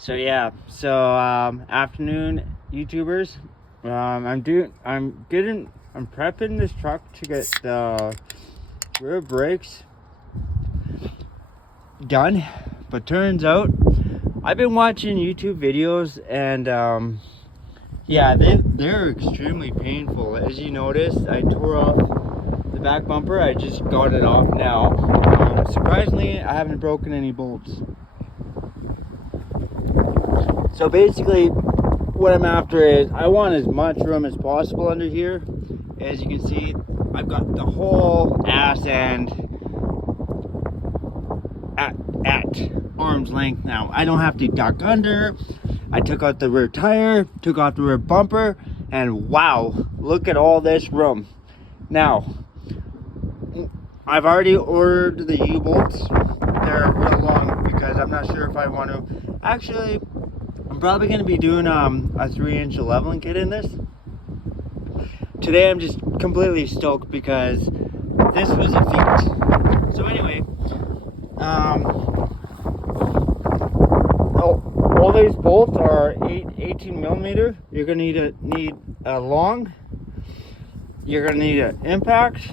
So yeah, afternoon YouTubers. I'm prepping this truck to get the rear brakes done, but turns out I've been watching YouTube videos and yeah, they're extremely painful. As you noticed, I tore off the back bumper. I just got it off now. Surprisingly, I haven't broken any bolts. So basically, what I'm after is I want as much room as possible under here. As you can see, I've got the whole ass end at arm's length now. I don't have to duck under. I took out the rear tire, took out the rear bumper, and wow, look at all this room. Now, I've already ordered the U-bolts. They're real long because I'm not sure if I want to. Actually, I'm probably going to be doing a 3-inch leveling kit in this. Today I'm just completely stoked because this was a feat. So anyway, all these bolts are 18 millimeter. You're going to need a long. You're going to need an impact.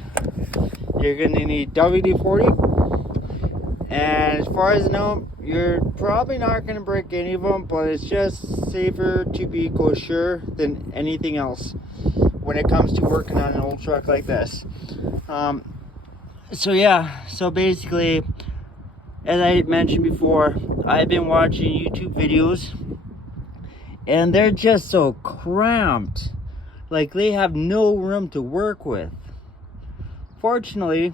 You're going to need WD-40. And as far as I know, you're probably not going to break any of them, but it's just safer to be kosher than anything else when it comes to working on an old truck like this. So basically, as I mentioned before, I've been watching YouTube videos and they're just so cramped. Like, they have no room to work with. Fortunately,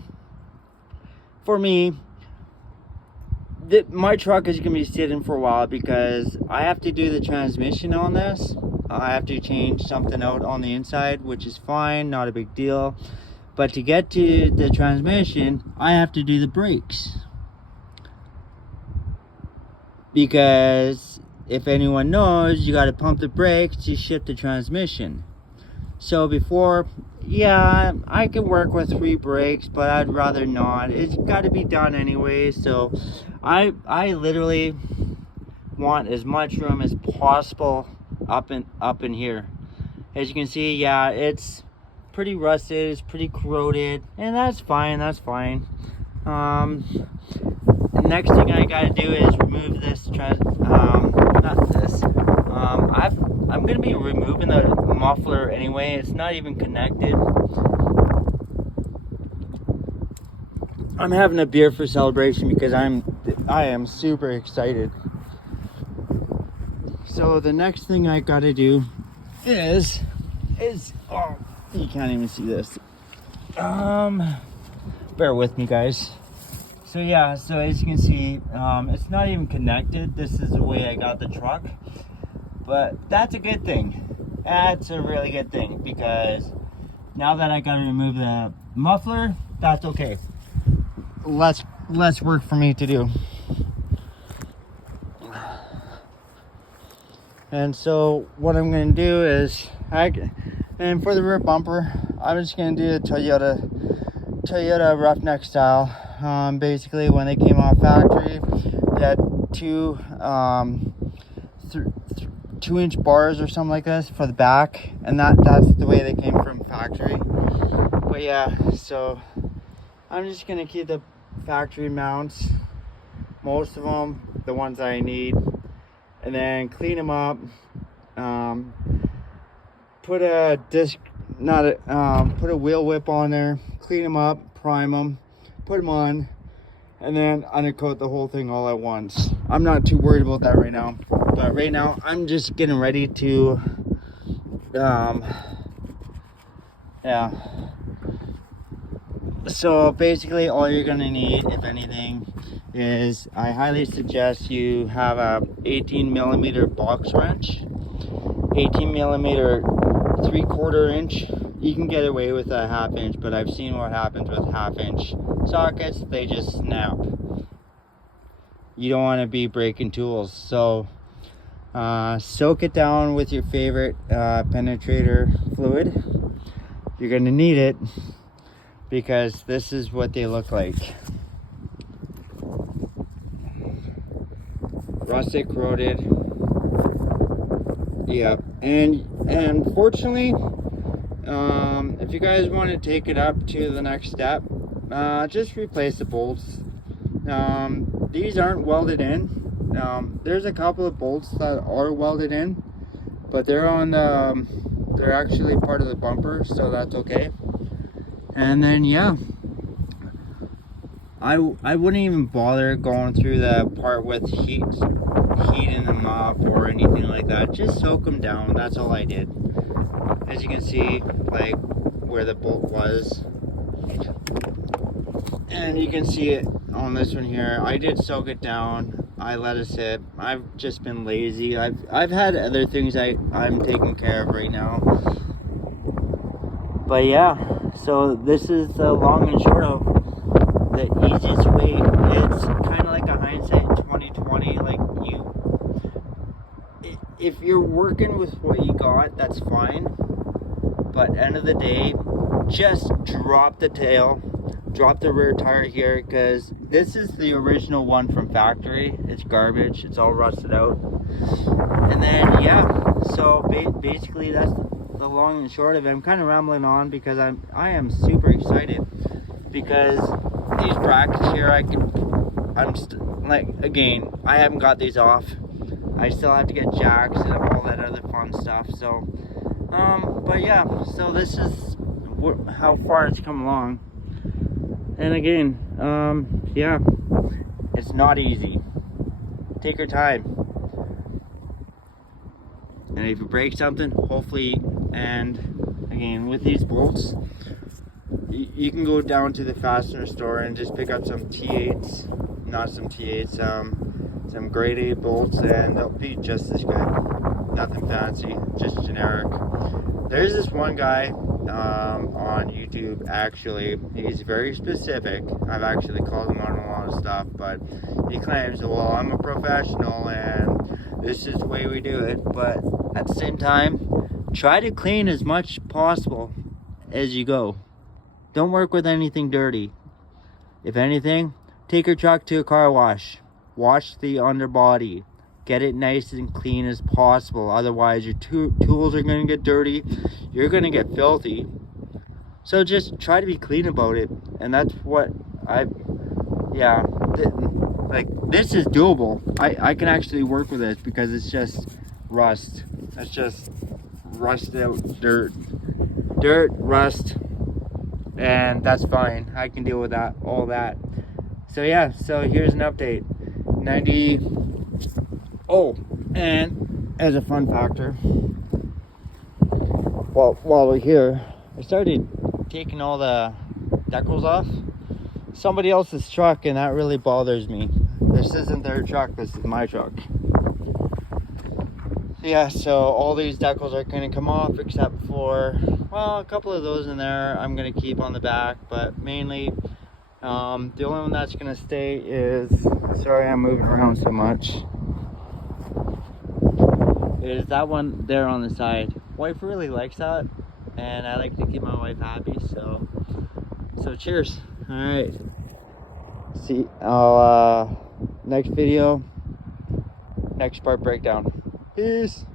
for me, my truck is going to be sitting for a while because I have to do the transmission on this. I have to change something out on the inside, which is fine, not a big deal. But to get to the transmission, I have to do the brakes. Because if anyone knows, you got to pump the brakes to shift the transmission. So before, yeah, I can work with 3 brakes, but I'd rather not. It's got to be done anyway. So I literally want as much room as possible up in here. As you can see, yeah, it's pretty rusted, it's pretty corroded, and that's fine. The next thing I gotta do is remove this I'm gonna be removing the muffler anyway. It's not even connected. I'm having a beer for celebration because I am super excited. So the next thing I gotta do is oh, you can't even see this. Bear with me, guys. So yeah, so as you can see, it's not even connected. This is the way I got the truck, but that's a good thing. That's a really good thing because now that I gotta remove the muffler, that's okay. Less work for me to do. And so what I'm going to do is, and for the rear bumper, I'm just going to do the Toyota roughneck style. Basically, when they came off factory, they had 2-inch bars or something like this for the back, and that's the way they came from factory. But yeah, so I'm just going to keep the factory mounts, most of them, the ones that I need, and then clean them up, put a wheel whip on there, clean them up, prime them, put them on, and then undercoat the whole thing all at once. I'm not too worried about that right now, but right now I'm just getting ready to yeah. So basically all you're gonna need, if anything, is I highly suggest you have a 18 millimeter box wrench, 18 millimeter 3/4 inch. You can get away with a 1/2 inch, but I've seen what happens with 1/2 inch sockets. They just snap. You don't want to be breaking tools. So soak it down with your favorite penetrator fluid. You're gonna need it because this is what they look like. Rusted, corroded, Yeah, and fortunately, if you guys want to take it up to the next step, just replace the bolts. These aren't welded in. There's a couple of bolts that are welded in, but they're on the, they're actually part of the bumper, so that's okay. And then yeah, I wouldn't even bother going through the part with heating them up or anything like that. Just soak them down. That's all I did. As you can see, like where the bolt was, and you can see it on this one here. I did soak it down. I let it sit. I've just been lazy. I've had other things I'm taking care of right now. But yeah, so this is the long and short of the easiest way. It's kind of like a hindsight 2020. Like if you're working with what you got, that's fine. But end of the day, just drop the tail, drop the rear tire here, because this is the original one from factory. It's garbage. It's all rusted out. And then yeah, so basically that's the long and short of it. I'm kind of rambling on because I am super excited, because these brackets here, like, again, I haven't got these off. I still have to get jacks and all that other fun stuff. So but yeah, so this is how far it's come along. And again, yeah, it's not easy. Take your time. And if you break something, hopefully, and again, with these bolts, you can go down to the fastener store and just pick up some T8s, not some T8s, some grade A bolts, and they'll be just as good. Nothing fancy, just generic. There's this one guy on YouTube, actually, he's very specific. I've actually called him on a lot of stuff, but he claims, well, I'm a professional and this is the way we do it. But at the same time, try to clean as much possible as you go. Don't work with anything dirty. If anything, take your truck to a car wash. Wash the underbody. Get it nice and clean as possible. Otherwise, your tools are going to get dirty. You're going to get filthy. So just try to be clean about it. And that's what like, this is doable. I can actually work with this because it's just rust. It's just rusted out dirt, rust. And that's fine. I can deal with that, all that. So yeah, so here's an update. Oh, and as a fun factor, while we're here, I started taking all the decals off somebody else's truck, and that really bothers me. This isn't their truck, this is my truck. Yeah, so all these decals are going to come off except for, well, a couple of those in there I'm going to keep on the back, but mainly the only one that's going to stay is, sorry I'm moving around so much, is that one there on the side. Wife really likes that, and I like to keep my wife happy, so cheers. All right, see, I'll next video, next part breakdown. Peace.